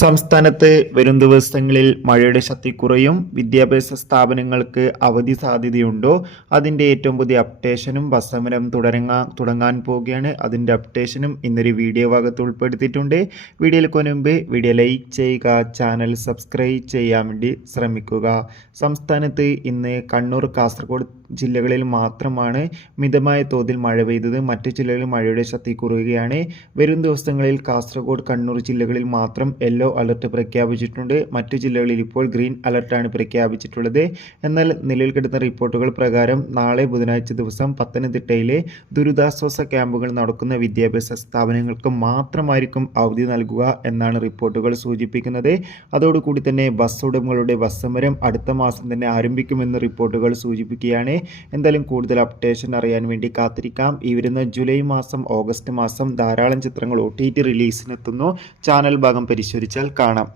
സംസ്ഥാനത്ത് വരും ദിവസങ്ങളിൽ മഴയുടെ ശക്തി കുറയും. വിദ്യാഭ്യാസ സ്ഥാപനങ്ങൾക്ക് അവധി സാധ്യതയുണ്ടോ? അതിൻ്റെ ഏറ്റവും പുതിയ അപ്ഡേഷനും ബസ് സമരം തുടങ്ങാൻ പോവുകയാണ്. അതിൻ്റെ അപ്ഡേഷനും ഇന്നൊരു വീഡിയോ ഭാഗത്ത് ഉൾപ്പെടുത്തിയിട്ടുണ്ട്. വീഡിയോയിൽ മുൻപ് വീഡിയോ ലൈക്ക് ചെയ്യുക, ചാനൽ സബ്സ്ക്രൈബ് ചെയ്യാൻ വേണ്ടി ശ്രമിക്കുക. സംസ്ഥാനത്ത് ഇന്ന് കണ്ണൂർ, കാസർഗോഡ് ജില്ലകളിൽ മാത്രമാണ് മിതമായ തോതിൽ മഴ പെയ്തത്. മറ്റ് ജില്ലകളിൽ മഴയുടെ ശക്തി കുറയുകയാണ്. വരും ദിവസങ്ങളിൽ കാസർഗോഡ്, കണ്ണൂർ ജില്ലകളിൽ മാത്രം യെല്ലോ അലർട്ട് പ്രഖ്യാപിച്ചിട്ടുണ്ട്. മറ്റു ജില്ലകളിൽ ഇപ്പോൾ ഗ്രീൻ അലർട്ടാണ് പ്രഖ്യാപിച്ചിട്ടുള്ളത്. എന്നാൽ നിലവിൽ കിട്ടുന്ന റിപ്പോർട്ടുകൾ പ്രകാരം നാളെ ബുധനാഴ്ച ദിവസം പത്തനംതിട്ടയിലെ ദുരിതാശ്വാസ ക്യാമ്പുകൾ നടക്കുന്ന വിദ്യാഭ്യാസ സ്ഥാപനങ്ങൾക്ക് മാത്രമായിരിക്കും അവധി നൽകുക എന്നാണ് റിപ്പോർട്ടുകൾ സൂചിപ്പിക്കുന്നത്. അതോടുകൂടി തന്നെ ബസ് ഉടമകളുടെ ബസ് സമരം അടുത്ത മാസം തന്നെ ആരംഭിക്കുമെന്ന് റിപ്പോർട്ടുകൾ സൂചിപ്പിക്കുകയാണ്. എന്തായാലും കൂടുതൽ അപ്ഡേഷൻ അറിയാൻ വേണ്ടി കാത്തിരിക്കാം. ഈ വരുന്ന ജൂലൈ മാസം, ഓഗസ്റ്റ് മാസം ധാരാളം ചിത്രങ്ങൾ OTT റിലീസിനെത്തുന്നു. ചാനൽ ഭാഗം പരിശോധിച്ചാൽ കാണാം.